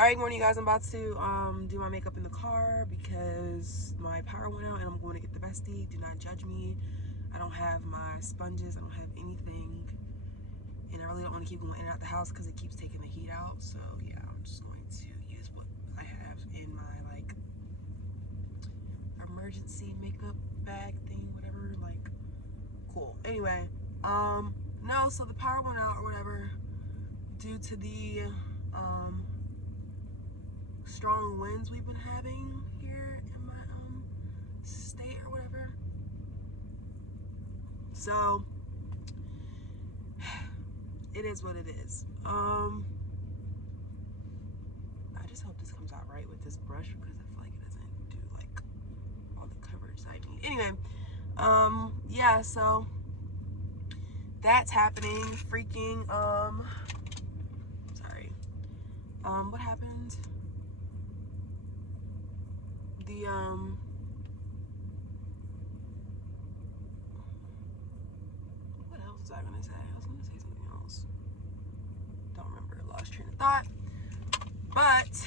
Alright, good morning, you guys. I'm about to do my makeup in the car because my power went out and I'm going to get the bestie. Do not judge me. I don't have my sponges. I don't have anything. And I really don't want to keep going in and out the house because it keeps taking the heat out. So yeah, I'm just going to use what I have in my like emergency makeup bag thing, whatever. Like, cool. Anyway, no, so the power went out or whatever due to the strong winds we've been having here in my state or whatever. So it is what it is. I just hope this comes out right with this brush because I feel like it doesn't do like all the coverage I need. Anyway, yeah, so that's happening. Freaking sorry. What happened? The what else was I gonna say? I was gonna say something else. Don't remember. Lost train of thought. But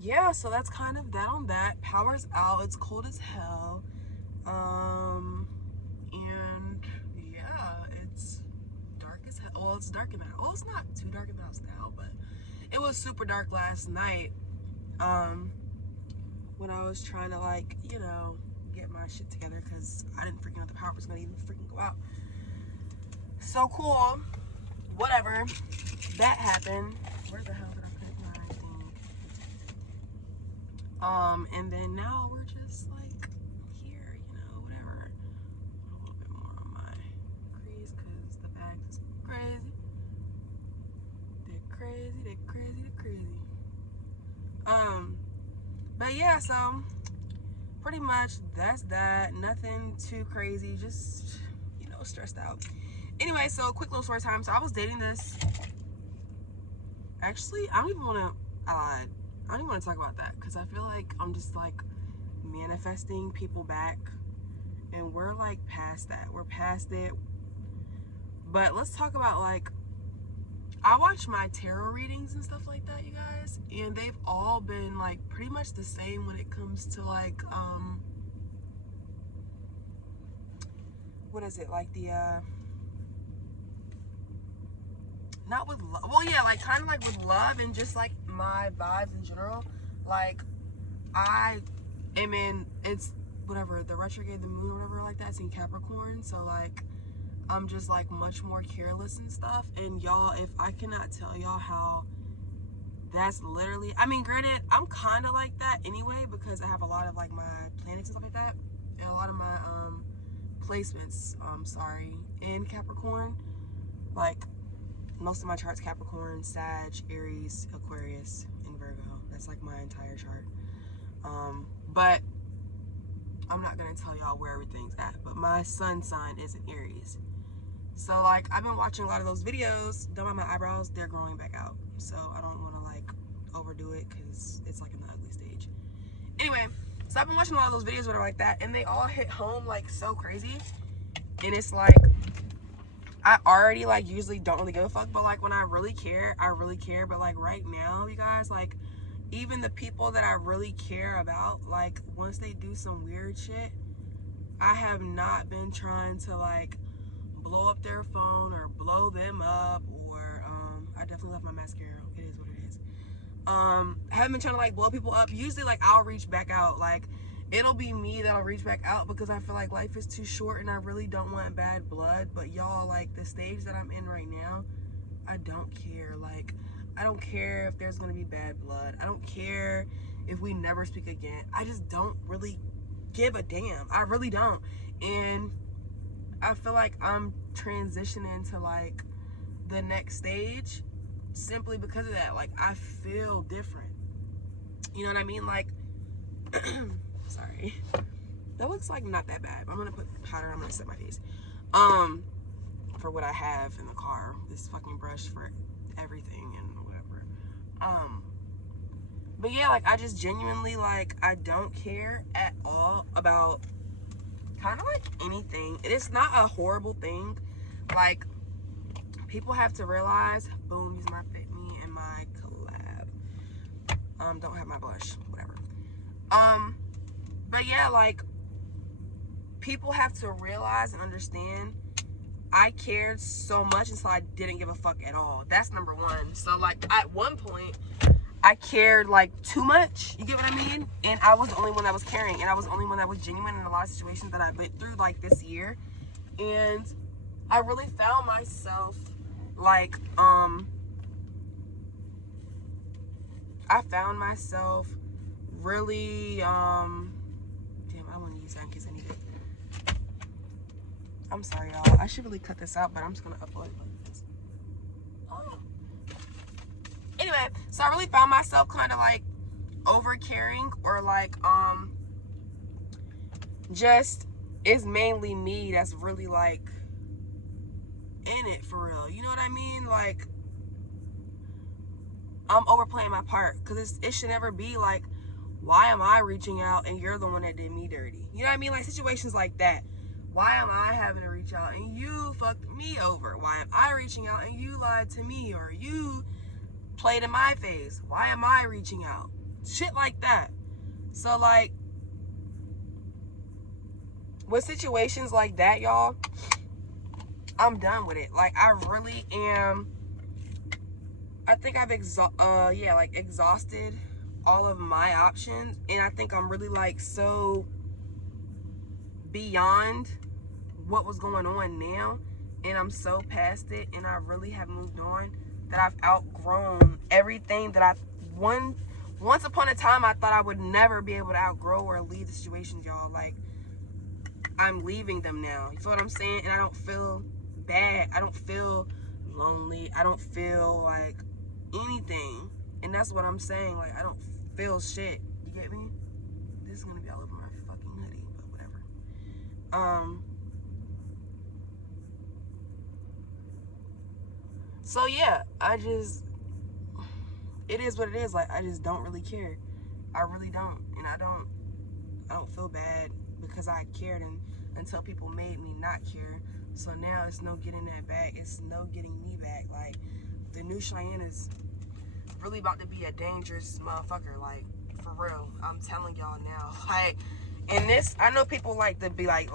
yeah, so that's kind of that on that. Power's out. It's cold as hell. And yeah, it's dark as hell. Well, it's dark in the house. Well, it's not too dark in the house now, but it was super dark last night. When I was trying to like, you know, get my shit together because I didn't freaking know the power was gonna even freaking go out. So cool. Whatever. That happened. Where the hell did I put my thing? And then now we're just like here, you know, whatever. A little bit more on my crease because the bags is crazy. They're crazy, they're crazy, they're crazy. But yeah, so pretty much that's that. Nothing too crazy, just, you know, stressed out. Anyway, so quick little story time. So I was dating this. Actually, I don't even want to talk about that because I feel like I'm just like manifesting people back, and we're like past that. We're past it. But let's talk about like, I watch my tarot readings and stuff like that, you guys, and they've all been like pretty much the same when it comes to like what is it, like the not with love, well yeah, like kind of like with love and just like my vibes in general. Like I am in, it's whatever, the retrograde, the moon or whatever like that's in Capricorn, so like I'm just like much more careless and stuff. And y'all, if I cannot tell y'all how that's literally, I mean, granted, I'm kind of like that anyway because I have a lot of like my planets and stuff like that, and a lot of my placements, in Capricorn. Like most of my chart's Capricorn, Sag, Aries, Aquarius, and Virgo. That's like my entire chart. But I'm not gonna tell y'all where everything's at, but my sun sign is in Aries. So like I've been watching a lot of those videos done by my eyebrows. They're growing back out, so I don't want to like overdo it because it's like in the ugly stage. Anyway, so I've been watching a lot of those videos that are like that, and they all hit home like so crazy. And it's like I already like usually don't really give a fuck, but like when I really care, I really care. But like right now, you guys, like even the people that I really care about, like once they do some weird shit, I have not been trying to like blow up their phone or blow them up, or I definitely left my mascara. It is what it is. I haven't been trying to like blow people up. Usually like I'll reach back out, like it'll be me that'll reach back out because I feel like life is too short and I really don't want bad blood. But y'all, like the stage that I'm in right now, I don't care. Like I don't care if there's gonna be bad blood. I don't care if we never speak again. I just don't really give a damn. I really don't. And I feel like I'm transitioning to like the next stage simply because of that. Like I feel different. You know what I mean? Like sorry. That looks like not that bad. I'm gonna put powder, I'm gonna set my face. For what I have in the car. This fucking brush for everything and whatever. But yeah, like I just genuinely like I don't care at all about kind of like anything. It's not a horrible thing. Like people have to realize, boom, use my fit me and my collab. Don't have my blush, whatever. But yeah, like, people have to realize and understand I cared so much until I didn't give a fuck at all. That's number one. So like at one point I cared like too much, you get what I mean? And I was the only one that was caring, and I was the only one that was genuine in a lot of situations that I went through like this year. And I really found myself like I found myself really damn, I want to use that in case I need it. I'm sorry, y'all. I should really cut this out, but I'm just gonna upload it like this. Oh. Anyway, so I really found myself kind of like over caring, or like just, it's mainly me that's really like in it for real. You know what I mean? Like, I'm overplaying my part, because it should never be like, why am I reaching out and you're the one that did me dirty? You know what I mean? Like situations like that. Why am I having to reach out and you fucked me over? Why am I reaching out and you lied to me, or you played in my face? Why am I reaching out? Shit like that. So like, with situations like that, y'all, I'm done with it. Like, I really am. I think I've exhausted all of my options, and I think I'm really like so beyond what was going on now, and I'm so past it, and I really have moved on, that I've outgrown everything that once upon a time I thought I would never be able to outgrow or leave the situations, y'all. Like, I'm leaving them now. You feel what I'm saying? And I don't feel bad. I don't feel lonely. I don't feel like anything. And that's what I'm saying. Like, I don't feel shit. You get me? This is gonna be all over my fucking hoodie, but whatever. So yeah, it is what it is. Like, I just don't really care. I really don't. And I don't feel bad because I cared until people made me not care. So now it's no getting that back. It's no getting me back. Like, the new Cheyenne is really about to be a dangerous motherfucker. Like, for real. I'm telling y'all now. Like, and this, I know people like to be like,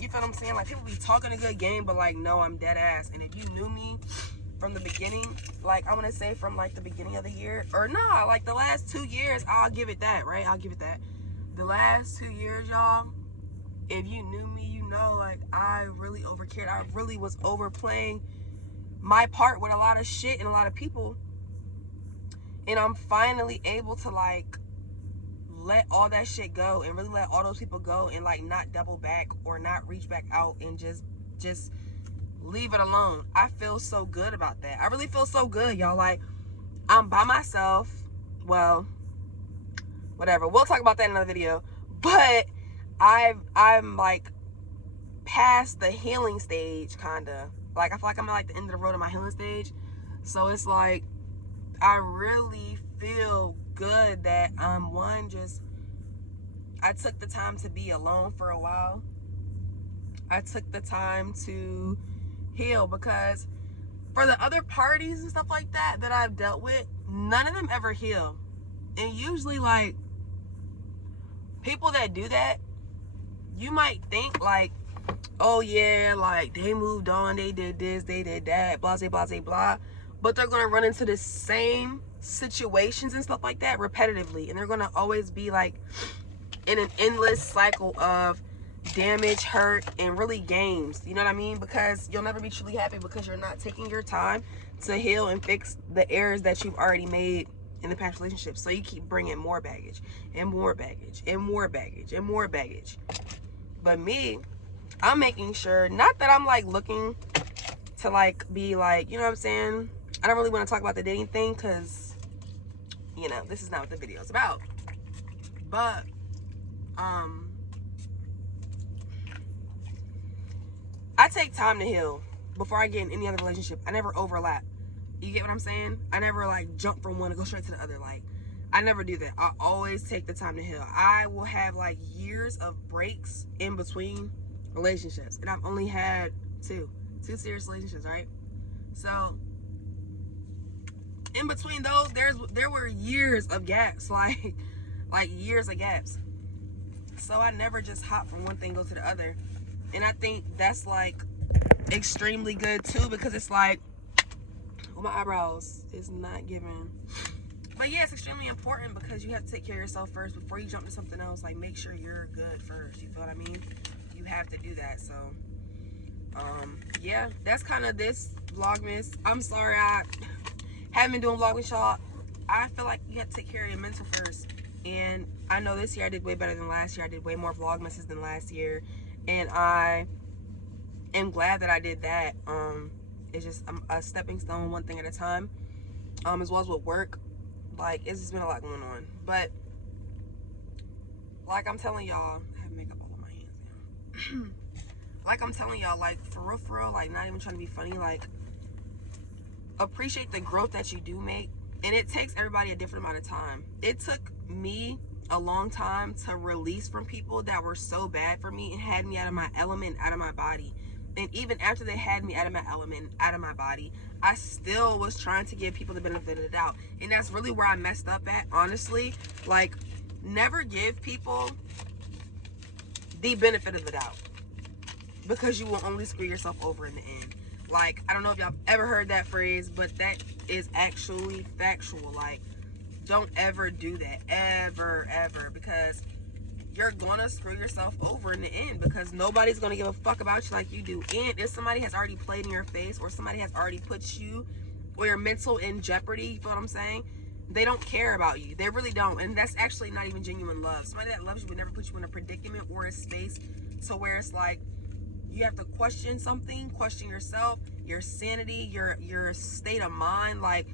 you feel what I'm saying? Like, people be talking a good game, but like, no, I'm dead ass. And if you knew me from the beginning, like, I want to say from like the beginning of the year, or nah, like the last 2 years, I'll give it that, right? I'll give it that. The last 2 years, y'all, if you knew me, you know, like, I really overcared. I really was overplaying my part with a lot of shit and a lot of people. And I'm finally able to like let all that shit go, and really let all those people go, and like not double back or not reach back out, and just leave it alone. I feel so good about that. I really feel so good, y'all. Like, I'm by myself. Well, whatever. We'll talk about that in another video. But I'm like past the healing stage, kinda. Like, I feel like I'm at like the end of the road of my healing stage. So it's like, I really feel good that I took the time to be alone for a while. I took the time to heal, because for the other parties and stuff like that I've dealt with, none of them ever heal. And usually, like, people that do that, you might think like, oh yeah, like, they moved on, they did this, they did that, blah, blah, blah, blah. But they're gonna run into the same situations and stuff like that repetitively, and they're gonna always be like in an endless cycle of damage, hurt, and really games. You know what I mean? Because you'll never be truly happy, because you're not taking your time to heal and fix the errors that you've already made in the past relationships. So you keep bringing more baggage and more baggage and more baggage and more baggage. But me, I'm making sure, not that I'm like looking to like be like, you know what I'm saying, I don't really want to talk about the dating thing, because, you know, this is not what the video is about. But I take time to heal before I get in any other relationship. I never overlap. You get what I'm saying? I never like jump from one to go straight to the other. Like, I never do that. I always take the time to heal. I will have like years of breaks in between relationships, and I've only had two serious relationships, right? So in between those, there were years of gaps, like years of gaps. So I never just hop from one thing go to the other. And I think that's like extremely good too, because it's like, well, my eyebrows is not giving. But yeah, it's extremely important because you have to take care of yourself first before you jump to something else. Like, make sure you're good first. You feel what I mean? You have to do that. So yeah, that's kind of this Vlogmas. I'm sorry I haven't been doing Vlogmas, y'all. I feel like you have to take care of your mental first. And I know this year I did way better than last year. I did way more Vlogmases than last year. And I am glad that I did that. It's just a stepping stone, one thing at a time. As well as with work. Like, it's just been a lot going on. But like I'm telling y'all, I have makeup all on my hands now. Like I'm telling y'all, like, for real, like, not even trying to be funny, like, appreciate the growth that you do make. And it takes everybody a different amount of time. It took me a long time to release from people that were so bad for me and had me out of my element, out of my body. And even after they had me out of my element, out of my body, I still was trying to give people the benefit of the doubt. And that's really where I messed up at, honestly. Like, never give people the benefit of the doubt, because you will only screw yourself over in the end. Like, I don't know if y'all ever heard that phrase, but that is actually factual. Like, don't ever do that. Ever, because you're gonna screw yourself over in the end, because nobody's gonna give a fuck about you like you do. And if somebody has already played in your face, or somebody has already put you or your mental in jeopardy, you feel what I'm saying? They don't care about you. They really don't. And that's actually not even genuine love. Somebody that loves you would never put you in a predicament or a space to where it's like you have to question something, question yourself, your sanity, your state of mind. Like,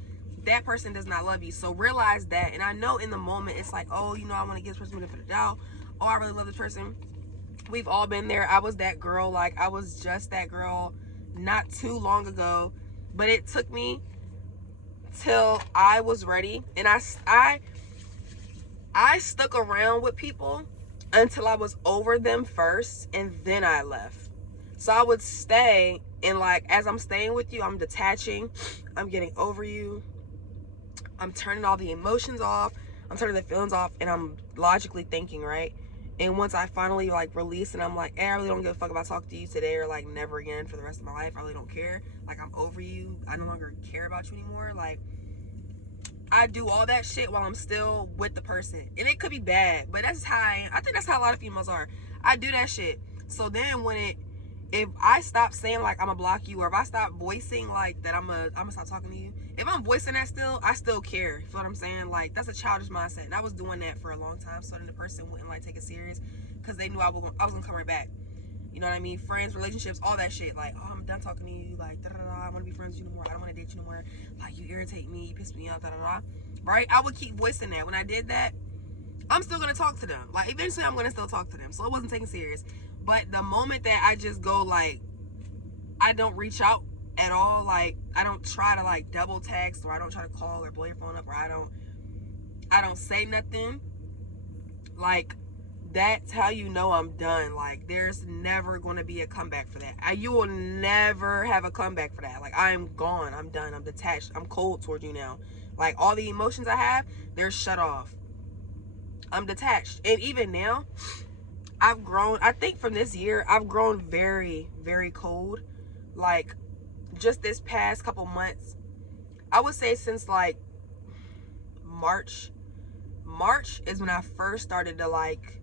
that person does not love you. So realize that. And I know in the moment it's like, oh, you know, I want to give this person the benefit of the doubt. Oh, I really love this person. We've all been there. I was that girl. Like, I was just that girl not too long ago. But it took me till I was ready. And I stuck around with people until I was over them first, and then I left. So I would stay, and like, as I'm staying with you, I'm detaching, I'm getting over you, I'm turning all the emotions off, I'm turning the feelings off, and I'm logically thinking, right? And once I finally like release, and I'm like, hey, I really don't give a fuck about talking to you today, or like never again for the rest of my life. I really don't care. Like, I'm over you. I no longer care about you anymore. Like, I do all that shit while I'm still with the person. And it could be bad, but that's how I think that's how a lot of females are. I do that shit. So then if I stop saying like I'm gonna block you, or if I stop voicing like that I'm gonna stop talking to you, if I'm voicing that still, I still care. You feel what I'm saying? Like, that's a childish mindset. And I was doing that for a long time, so then the person wouldn't like take it serious because they knew I was gonna come right back. You know what I mean? Friends, relationships, all that shit. Like, oh, I'm done talking to you. Like, I want to be friends with you no more. I don't want to date you no more. Like, you irritate me. You piss me off. Right? I would keep voicing that. When I did that, I'm still going to talk to them. Like, eventually, I'm going to still talk to them. So it wasn't taken serious. But the moment that I just go, like, I don't reach out at all. Like, I don't try to, like, double text, or I don't try to call or blow your phone up, or I don't say nothing. Like, that's how you know I'm done. Like, there's never going to be a comeback for that. You will never have a comeback for that. Like, I'm gone. I'm done. I'm detached. I'm cold toward you now. Like, all the emotions I have, they're shut off. I'm detached. And even now, I've grown. I think from this year, I've grown very, very cold. Like, just this past couple months, I would say since like March is when I first started to like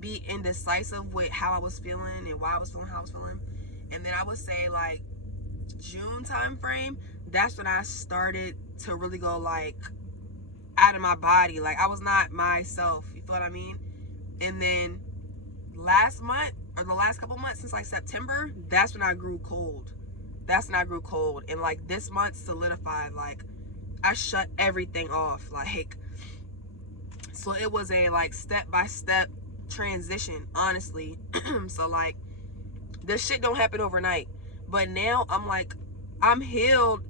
be indecisive with how I was feeling and why I was feeling how I was feeling. And then I would say like June time frame, that's when I started to really go like out of my body. Like, I was not myself, you feel what I mean? And then last month, or the last couple months, since like September, that's when I grew cold. And like this month solidified. Like, I shut everything off. Like, so it was a like step-by-step transition, honestly. So like, this shit don't happen overnight. But now I'm like, I'm healed,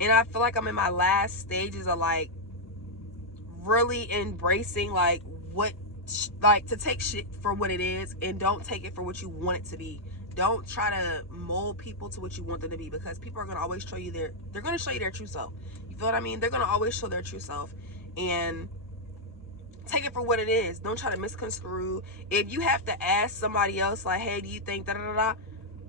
and I feel like I'm in my last stages of like really embracing like what, like, to take shit for what it is, and don't take it for what you want it to be. don't try to mold people to what you want them to be, because people are going to always show you they're going to show you their true self. You feel what I mean? They're going to always show their true self, and take it for what it is. Don't try to misconstrue. If you have to ask somebody else, like, hey, do you think da da da da,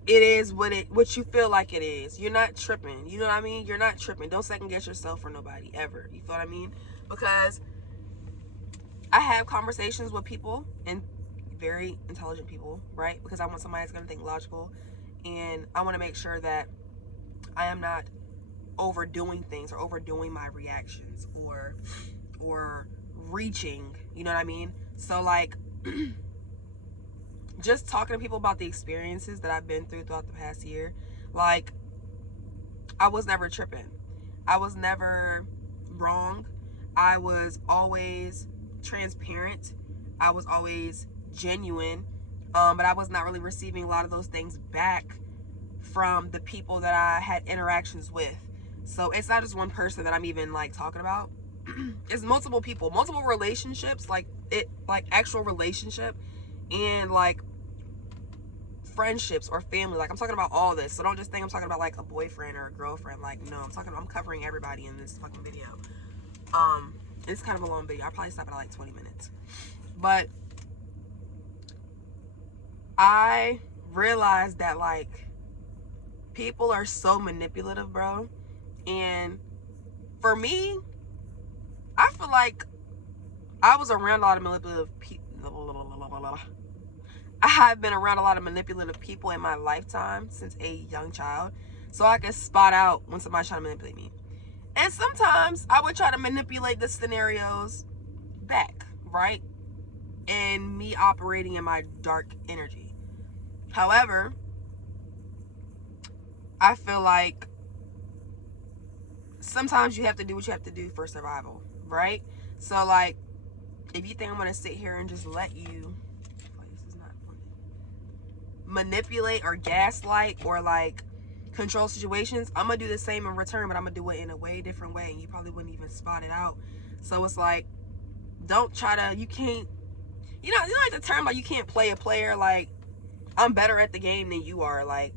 it is what you feel like it is. You're not tripping. You know what I mean? You're not tripping. Don't second guess yourself for nobody ever. You feel what I mean? Because I have conversations with people, and very intelligent people, right? Because I want somebody that's going to think logical, and I want to make sure that I am not overdoing things or overdoing my reactions or reaching, you know what I mean? So like just talking to people about the experiences that I've been throughout the past year, like, I was never tripping. I was never wrong. I was always transparent. I was always genuine, but I was not really receiving a lot of those things back from the people that I had interactions with. So it's not just one person that I'm even like talking about. It's multiple people, multiple relationships, like actual relationship, and like friendships or family. Like, I'm talking about all this, so don't just think I'm talking about like a boyfriend or a girlfriend. Like, no, I'm covering everybody in this fucking video. It's kind of a long video. I'll probably stop at like 20 minutes, but I realized that like people are so manipulative, bro. And for me, I feel like I was around a lot of manipulative people. I have been around a lot of manipulative people in my lifetime since a young child, so I can spot out when somebody's trying to manipulate me. And sometimes I would try to manipulate the scenarios back, right? And me operating in my dark energy. However, I feel like sometimes you have to do what you have to do for survival, right? So like, if you think I'm gonna sit here and just let you manipulate or gaslight or like control situations, I'm gonna do the same in return, but I'm gonna do it in a way different way, and you probably wouldn't even spot it out. So it's like, don't try to, you can't, you know like the term, like, you can't play a player. Like, I'm better at the game than you are. Like,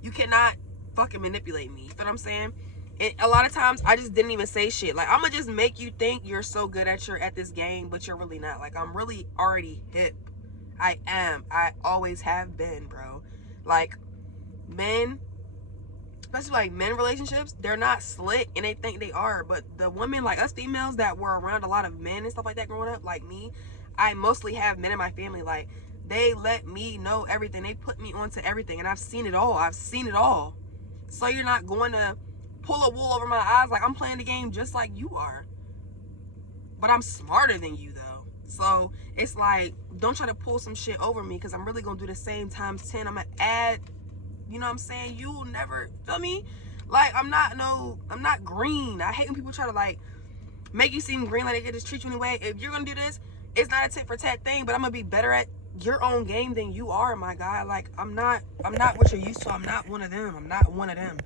you cannot fucking manipulate me. You feel what I'm saying? And a lot of times I just didn't even say shit. Like, I'm gonna just make you think you're so good at this game, but you're really not. Like, I'm really already hip. I am. I always have been, bro. Like, men, especially like men relationships, they're not slick and they think they are. But the women, like us females that were around a lot of men and stuff like that growing up, like me, I mostly have men in my family. Like, they let me know everything. They put me onto everything, and I've seen it all. I've seen it all. So you're not going to pull a wool over my eyes. Like, I'm playing the game just like you are, but I'm smarter than you though. So it's like, don't try to pull some shit over me, because I'm really gonna do the same times 10. I'm gonna add, you know what I'm saying? You'll never, feel me? Like, I'm not green. I hate when people try to like make you seem green, like they can just treat you anyway. If you're gonna do this, it's not a tit for tat thing, but I'm gonna be better at your own game than you are, my guy. Like, I'm not what you're used to. I'm not one of them. I'm not one of them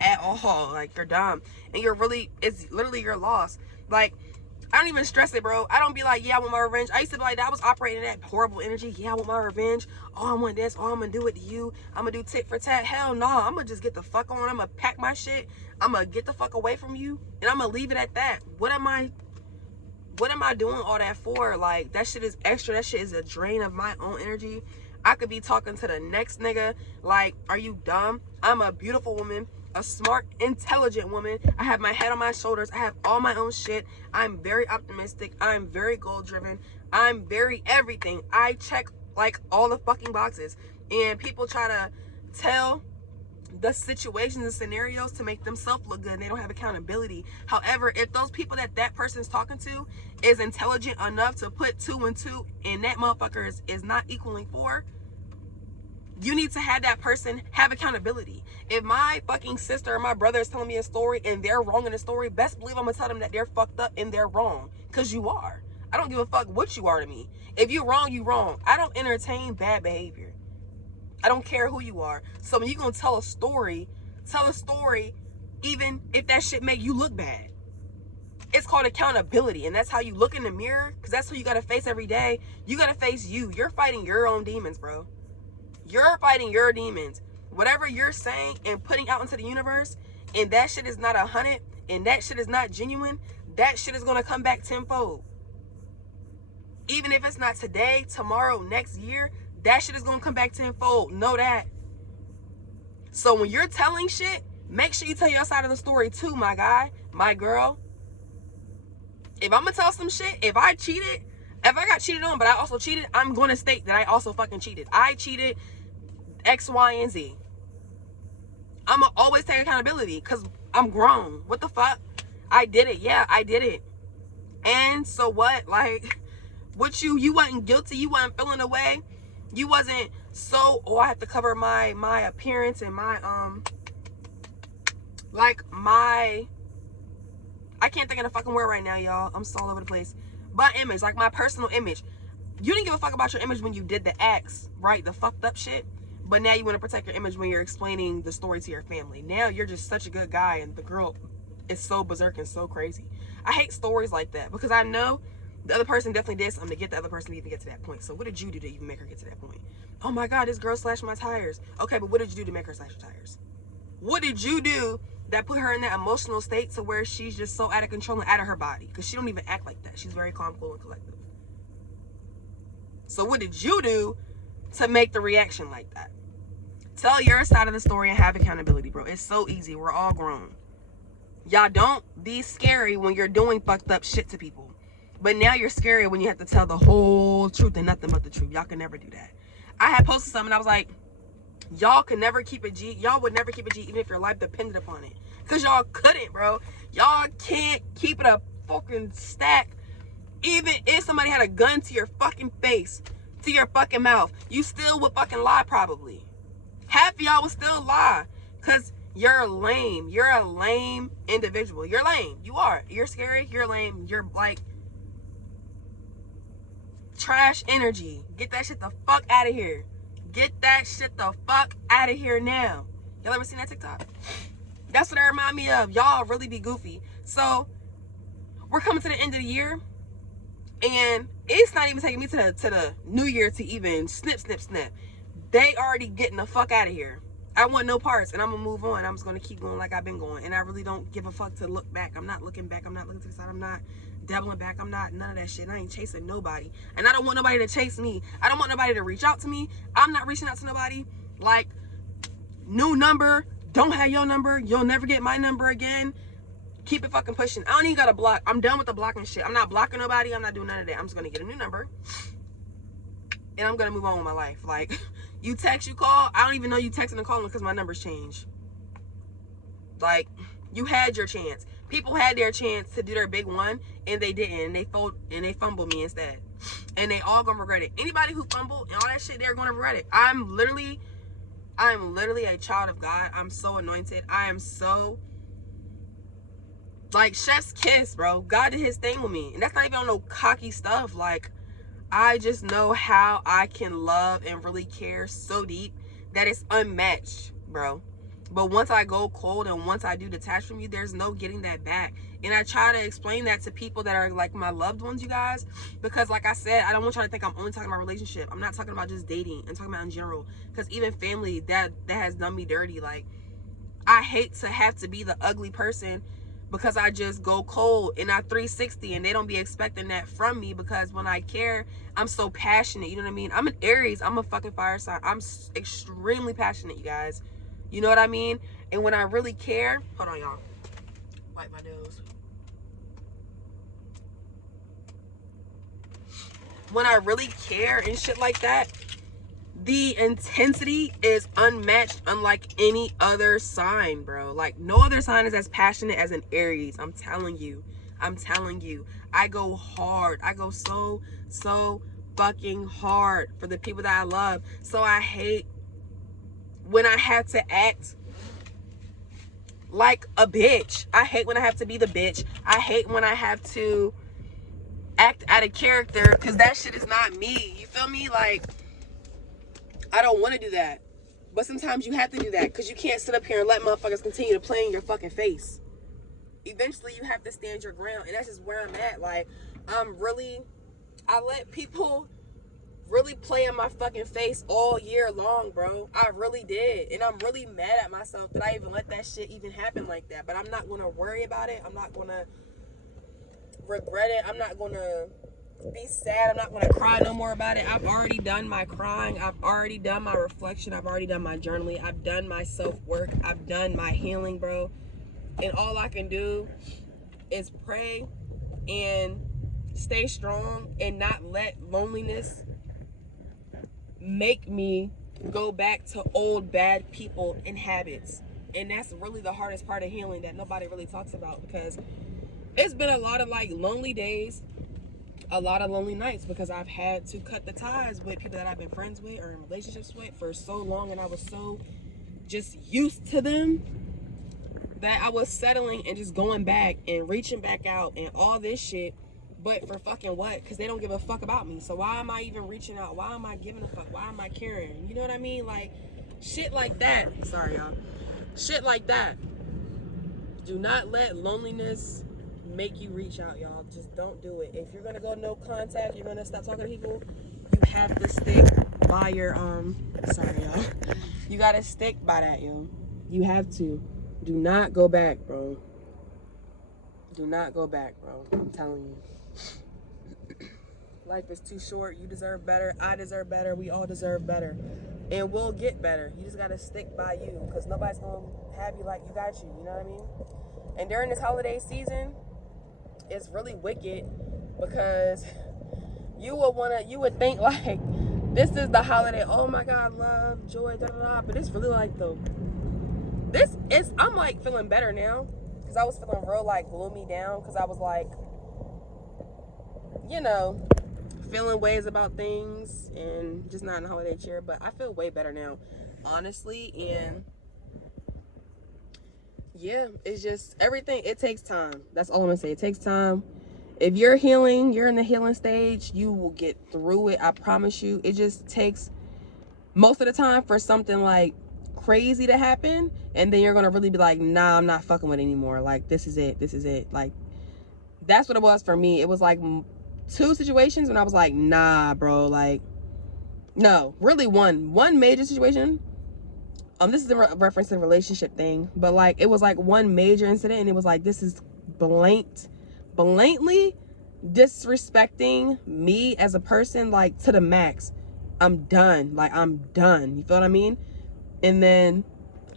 at all. Like, you're dumb, and it's literally your loss. Like, I don't even stress it, bro. I don't be like, yeah, I want my revenge. I used to be like that. I was operating that horrible energy. Yeah, I want my revenge. Oh, I want this. Oh, I'm gonna do it to you. I'm gonna do tit for tat. Hell no. I'm gonna just get the fuck on. I'm gonna pack my shit. I'm gonna get the fuck away from you, and I'm gonna leave it at that. What am I doing all that for? Like, that shit is extra. That shit is a drain of my own energy. I could be talking to the next nigga. Like, are you dumb? I'm a beautiful woman, a smart, intelligent woman. I have my head on my shoulders. I have all my own shit. I'm very optimistic. I'm very goal driven. I'm very everything. I check like all the fucking boxes, and people try to tell the situations and scenarios to make themselves look good, and they don't have accountability. However, if those people that person's talking to is intelligent enough to put 2 and 2, and that motherfucker is not equaling 4, you need to have that person have accountability. If my fucking sister or my brother is telling me a story and they're wrong in the story, best believe I'm gonna tell them that they're fucked up and they're wrong, because you are. I don't give a fuck what you are to me. If you're wrong, you wrong. I don't entertain bad behavior. I don't care who you are. So when you're gonna tell a story even if that shit make you look bad. It's called accountability, and that's how you look in the mirror, because that's who you gotta face every day. You gotta face you. You're fighting your own demons, bro. You're fighting your demons. Whatever you're saying and putting out into the universe, and that shit is not 100, and that shit is not genuine, that shit is gonna come back tenfold. Even if it's not today, tomorrow, next year, that shit is gonna come back tenfold. Know that. So when you're telling shit, make sure you tell your side of the story too, my guy, my girl. If I'm gonna tell some shit, if I cheated, if I got cheated on, but I also cheated, I'm gonna state that I also fucking cheated. I cheated X, Y, and Z. I'm gonna always take accountability because I'm grown. What the fuck? I did it. Yeah, I did it. And so what? Like, what you wasn't guilty. You wasn't feeling away. You wasn't so, oh, I have to cover my appearance and my, like my, I can't think of the fucking word right now, y'all. I'm so all over the place. But image, like my personal image. You didn't give a fuck about your image when you did the acts, right? The fucked up shit. But now you want to protect your image when you're explaining the story to your family. Now you're just such a good guy, and the girl is so berserk and so crazy. I hate stories like that because I know the other person definitely did something to get the other person to even get to that point. So what did you do to even make her get to that point? Oh my God, this girl slashed my tires. Okay, but what did you do to make her slash your tires? What did you do that put her in that emotional state to where she's just so out of control and out of her body? Because she don't even act like that. She's very calm, cool, and collective. So what did you do to make the reaction like that? Tell your side of the story and have accountability, bro. It's so easy. We're all grown. Y'all don't be scary when you're doing fucked up shit to people. But now you're scary when you have to tell the whole truth and nothing but the truth. Y'all can never do that. I had posted something. I was like, y'all can never keep a G. Y'all would never keep a G even if your life depended upon it. Because y'all couldn't, bro. Y'all can't keep it a fucking stack. Even if somebody had a gun to your fucking face, to your fucking mouth, you still would fucking lie probably. Half of y'all would still lie. Because you're lame. You're a lame individual. You're lame. You are. You're scary. You're lame. You're like trash energy. Get that shit the fuck out of here. Get that shit the fuck out of here now. Y'all ever seen that TikTok? That's what it remind me of. Y'all really be goofy. So we're coming to the end of the year, and it's not even taking me to the new year to even snip. They already getting the fuck out of here. I want no parts, and I'm gonna move on. I'm just gonna keep going like I've been going, and I really don't give a fuck to look back. I'm not looking back. I'm not looking to the side. I'm not dabbling back. I'm not none of that shit. I ain't chasing nobody, and I don't want nobody to chase me. I don't want nobody to reach out to me. I'm not reaching out to nobody. Like, new number, don't have your number. You'll never get my number again. Keep it fucking pushing. I don't even gotta block. I'm done with the blocking shit. I'm not blocking nobody. I'm not doing none of that. I'm just gonna get a new number, and I'm gonna move on with my life. Like, you text, you call. I don't even know you texting and calling because my numbers changed. Like, you had your chance. People had their chance to do their big one, and they didn't. And they fumbled me instead. And they all gonna regret it. Anybody who fumbled and all that shit, they're gonna regret it. I'm literally a child of God. I'm so anointed. I am so, like, chef's kiss, bro. God did his thing with me. And that's not even on no cocky stuff. Like, I just know how I can love and really care so deep that it's unmatched, bro. But once I go cold and once I do detach from you, there's no getting that back. And I try to explain that to people that are like my loved ones, you guys. Because like I said, I don't want y'all to think I'm only talking about relationship. I'm not talking about just dating. I'm talking about in general. Because even family, that has done me dirty. Like, I hate to have to be the ugly person because I just go cold and I 360 and they don't be expecting that from me, because when I care, I'm so passionate. You know what I mean? I'm an Aries. I'm a fucking fire sign. I'm extremely passionate, you guys. You know what I mean? And when I really care, hold on, y'all. Wipe my nose. When I really care and shit like that, the intensity is unmatched, unlike any other sign, bro. Like, no other sign is as passionate as an Aries. I'm telling you. I go hard. I go so fucking hard for the people that I love. So I hate when I have to act like a bitch. I hate when I have to be the bitch. I hate when I have to act out of character, because that shit is not me. You feel me? Like, I don't want to do that. But sometimes you have to do that, because you can't sit up here and let motherfuckers continue to play in your fucking face. Eventually, you have to stand your ground. And that's just where I'm at. Like, I let people really play in my fucking face all year long, bro. I really did. And I'm really mad at myself that I even let that shit even happen like that. But I'm not going to worry about it. I'm not going to regret it. I'm not going to be sad. I'm not going to cry no more about it. I've already done my crying. I've already done my reflection. I've already done my journaling. I've done my self-work. I've done my healing, bro. And all I can do is pray and stay strong and not let loneliness make me go back to old bad people and habits. And that's really the hardest part of healing that nobody really talks about, because it's been a lot of like lonely days, a lot of lonely nights, because I've had to cut the ties with people that I've been friends with or in relationships with for so long, and I was so just used to them that I was settling and just going back and reaching back out and all this shit. But for fucking what? Because they don't give a fuck about me. So why am I even reaching out? Why am I giving a fuck? Why am I caring? You know what I mean? Like, shit like that. Sorry, y'all. Shit like that. Do not let loneliness make you reach out, y'all. Just don't do it. If you're going to go no contact, you're going to stop talking to people, you have to stick by your, sorry, y'all. You got to stick by that, yo. You have to. Do not go back, bro. Do not go back, bro. I'm telling you. Life is too short. You deserve better. I deserve better. We all deserve better. And we'll get better. You just got to stick by you, because nobody's going to have you like you got you. You know what I mean? And during this holiday season, it's really wicked, because you would think like this is the holiday. Oh my God, love, joy, da da da. But it's really like I'm like feeling better now, because I was feeling real like gloomy down, because I was like, you know, feeling ways about things and just not in the holiday cheer. But I feel way better now, honestly. And yeah, it's just everything. It takes time. That's all I'm gonna say. It takes time. If you're healing, you're in the healing stage, you will get through it. I promise you. It just takes most of the time for something like crazy to happen, and then you're gonna really be like, nah, I'm not fucking with it anymore. Like, this is it. Like, that's what it was for me. It was like 2 situations when I was like, nah, bro. Like, no, really one major situation. This is a reference to the relationship thing, but like, it was like one major incident, and it was like, this is blatantly disrespecting me as a person, like, to the max. I'm done. Like, I'm done. You feel what I mean? And then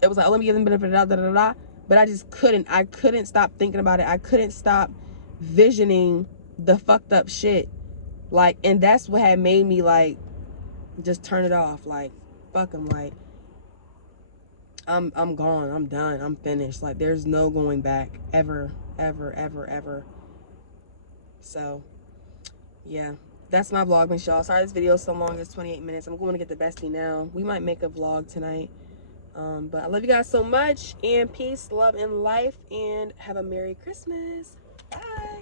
it was like, oh, let me give them benefit of da da da. But I just couldn't. I couldn't stop thinking about it. I couldn't stop visioning the fucked up shit. Like, and that's what had made me like just turn it off. Like, fuck them. Like, I'm gone. I'm done. I'm finished. Like, there's no going back ever. So, yeah. That's my Vlogmas, y'all. Sorry this video is so long. It's 28 minutes. I'm going to get the bestie now. We might make a vlog tonight. But I love you guys so much. And peace, love, and life. And have a Merry Christmas. Bye.